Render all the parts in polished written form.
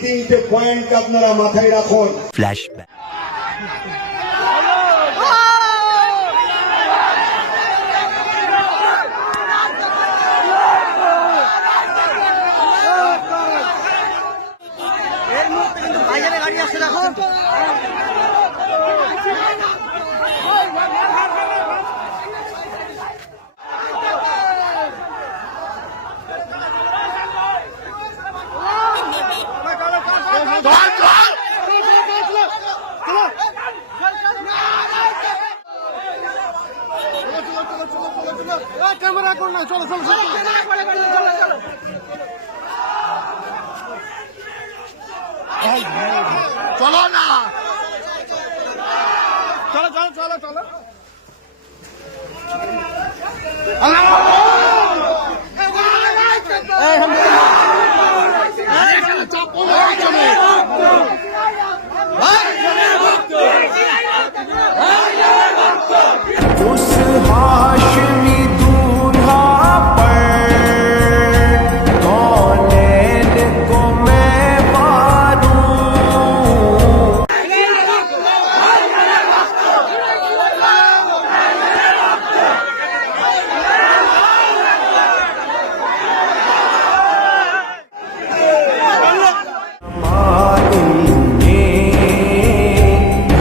তিনটে পয়েন্ট আপনারা মাথায় রাখুন। ফ্ল্যাশব্যাক। এর মুহূর্তে কিন্তু বাইরে গাড়ি আসছে, দেখো। ক্যামেরা কর না, চলো চলো চলো চলো না, চলো চলো চলো চলো। उस हाशमी दूल्हा पर कौनैन को मैं मारूं।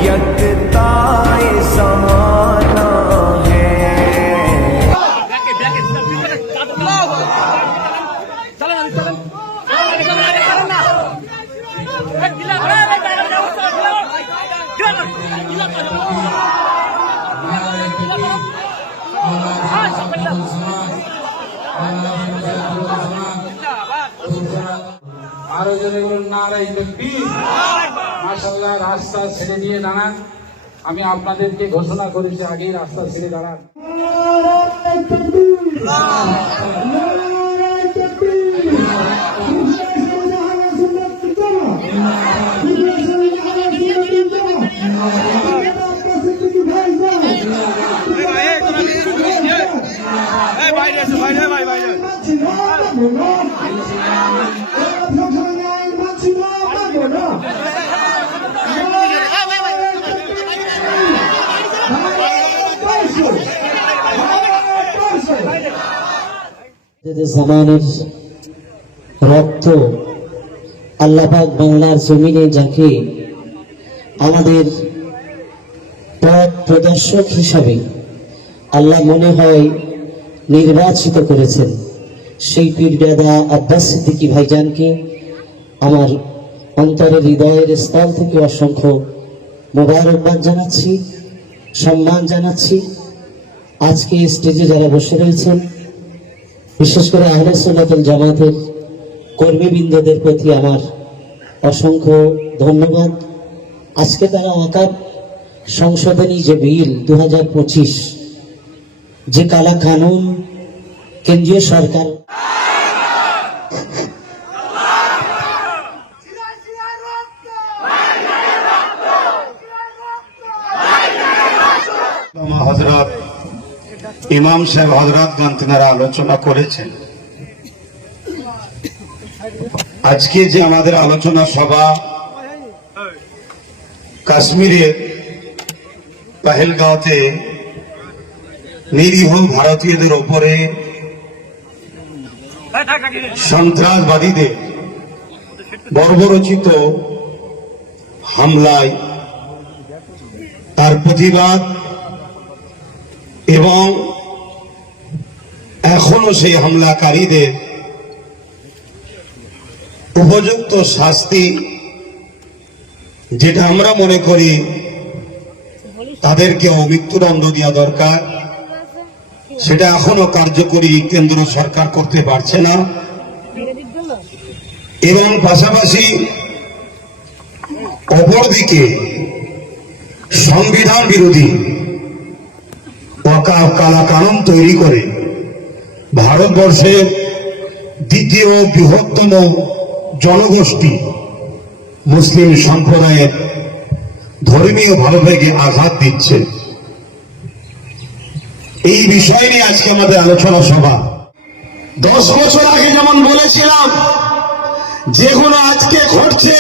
यकताए समाना है। আরো জোরে বলুন নারায়ে তাকবীর। মাশাআল্লাহ, রাস্তা ছেড়ে দিয়ে দাঁড়ান। আমি আপনাদেরকে ঘোষণা করেছি আগেই রাস্তা ছেড়ে দাঁড়ান। জামানের রক্ত আল্লাহ পাক বাংলার জমিনে যাকে আমাদের পথ প্রদর্শক হিসাবে আল্লাহ মনে হয় নির্বাচিত করেছেন, সেই পীরদাদা আব্বাস সিদ্দিকী ভাইজানকে আমার অন্তরের হৃদয়ের স্থল থেকে অসংখ্য মোবারকবাদ জানাচ্ছি, সম্মান জানাচ্ছি। আজকে স্টেজে যারা বসে রয়েছেন, বিশেষ করে আহলে সুন্নাত ওয়াল জামাতের কর্মীবৃন্দদের প্রতি আমার অসংখ্য ধন্যবাদ। আজকে তারা ওয়াকফ সংশোধনী যে বিল 2025, যে কালা কানুন কেন্দ্রীয় সরকার হযরত ইমাম সাহেব হযরতগণ তিনারা আলোচনা করেছেন। আজকে যে আমাদের আলোচনা সভা কাশ্মীরের পহেলগাঁওতে নিরীহ ভারতীয়দের উপরে সন্ত্রাসবাদীদের বর্বরচিত হামলায় তার প্রতিবাদ এবং এখনো সেই হামলাকারীদের উপযুক্ত শাস্তি, যেটা আমরা মনে করি তাদেরকে মৃত্যুদণ্ড দেওয়া দরকার, সেটা এখনো কার্যকরী কেন্দ্র সরকার করতে পারছে না। এবং পাশাপাশি অপরদিকে সংবিধান বিরোধী ওয়াকফ কালা কানুন তৈরি করে ভারতবর্ষের দ্বিতীয় বৃহত্তম জনগোষ্ঠী মুসলিম সম্প্রদায়ের ধর্মীয় ভাবভেগে আঘাত দিচ্ছে। এই বিষয় নিয়ে আজকে আমাদের আলোচনা সভা। 10 বছর আগে যেমন বলেছিলাম যেগুলো আজকে ঘটছে,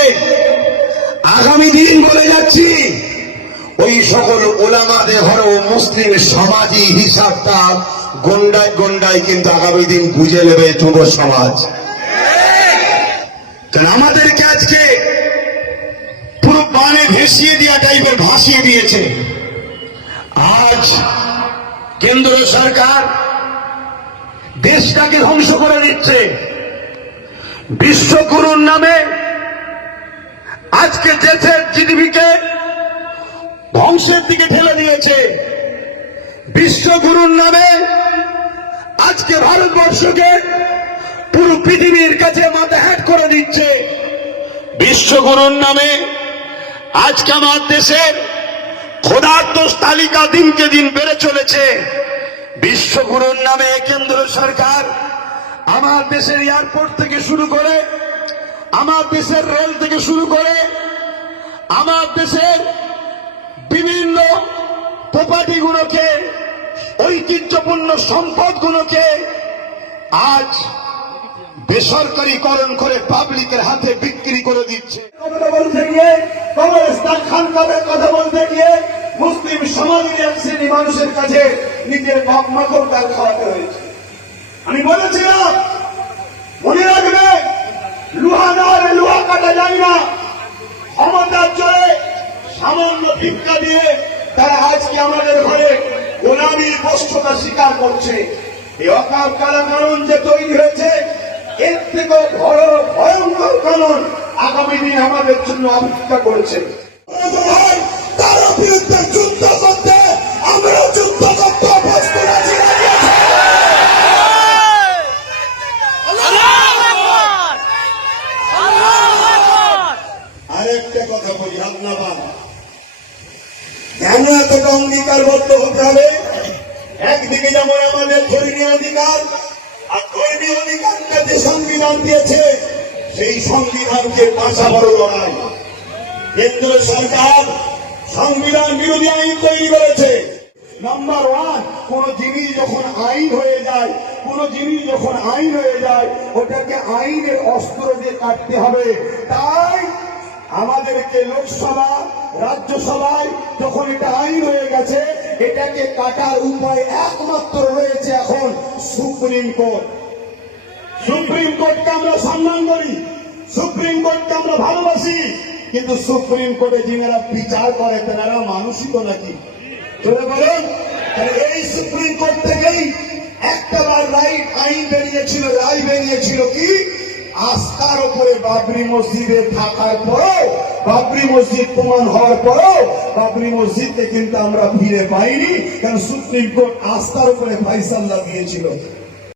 আগামী দিন বলে যাচ্ছি, ওই সকল ওলামাদের ঘরেও মুসলিম সমাজই হিসাবটা গন্ডায় গন্ডায় কিন্তু আগামী দিন বুঝে নেবে যুব সমাজ। কারণ আমাদেরকে আজকে পুরো বানে ভেসিয়ে দেওয়া টাইপের ভাসিয়ে দিয়েছে। আজ কেন্দ্র সরকার দেশটাকে ধ্বংস করে দিচ্ছে। বিশ্বগুরুর নামে আজকে দেশের জিডিপিকে ধ্বংসের দিকে ঠেলে দিয়েছে। বিশ্বগুরুর নামে আজকে ভারতবর্ষকে পুরো পৃথিবীর কাছে মাথা হ্যাট করে দিচ্ছে। বিশ্বগুরুর নামে আজকে আমার দেশের ক্ষুধার্ত তালিকা দিনকে দিন বেড়ে চলেছে। বিশ্বগুরুর নামে কেন্দ্র সরকার আমার দেশের এয়ারপোর্ট থেকে শুরু করে, আমার দেশের রেল থেকে শুরু করে, আমার দেশের বিভিন্ন প্রপার্টিগুলোকে, ঐতিহ্যপূর্ণ সম্পদগুলোকে আজ বেসরকারীকরণ করে পাবলিকের হাতে বিক্রি করে দিচ্ছে। কথা বলতে গিয়ে, কবরস্থান খানকাবের কথা বলতে গিয়ে মুসলিম সমাজের এক শ্রেণী মানুষের কাছে নিজের বাপ মাকেও তার খাওয়াতে হয়েছে। আমি বলেছিলাম, মনে রাখবে, লোহা না হলে লোহা কাটা যায় না। ক্ষমতার জোরে সামান্য ভিক্ষা দিয়ে তারা আজকে আমাদের ঘরে গোলামীর বস্ত্রতা স্বীকার করছে। এই অকাল কালা কানুন যে তৈরি হয়েছে, এর থেকেও বড় ভয়ঙ্কর কানুন আগামী দিন আমাদের জন্য অপেক্ষা করেছে। তার বিরুদ্ধে যুদ্ধ করতে আমরা যুদ্ধ করতে প্রস্তুত আছি। আরেকটা কথা বলি, আপনার কেন এতটা অঙ্গীকারবদ্ধ হতে হবে? একদিকে যেমন আমাদের ধর্মীয় অধিকার, আর ধর্মীয় অধিকারটা যে সংবিধান দিয়েছে, সেই সংবিধানকে বাঁচা বড় লড়াই। কেন্দ্র সরকার সংবিধান বিরোধী আইন তৈরি করেছে। নাম্বার ওয়ান, কোন জিনিস যখন আইন হয়ে যায়, কোন জিনিস যখন আইন হয়ে যায়, ওটাকে আইনের অস্ত্র দিয়ে কাটতে হবে। তাই আমাদেরকে লোকসভা, রাজ্যসভায় যখন এটা আইন হয়ে গেছে, এটাকে কাটার উপায় একমাত্র রয়েছে এখন সুপ্রিম কোর্ট। সুপ্রিম কোর্টকে আমরা সম্মান করি, সুপ্রিম কোর্টকে আমরা ভালোবাসি, কিন্তু সুপ্রিম কোর্টে যিনারা বিচার করে তারা মানুষই তো নাকি? বলেন, এই সুপ্রিম কোর্ট থেকেই একটাবার রাইট আইন বেরিয়েছিল, রায় বেরিয়েছিল কি, আস্থার উপরে বাবরি মসজিদে থাকার পরও, বাবরি মসজিদ প্রমাণ হওয়ার পরও বাবরি মসজিদকে কিন্তু আমরা ফিরে পাইনি, কারণ সুপ্রিম কোর্ট আস্থার উপরে ফাইসাল্লা দিয়েছিল।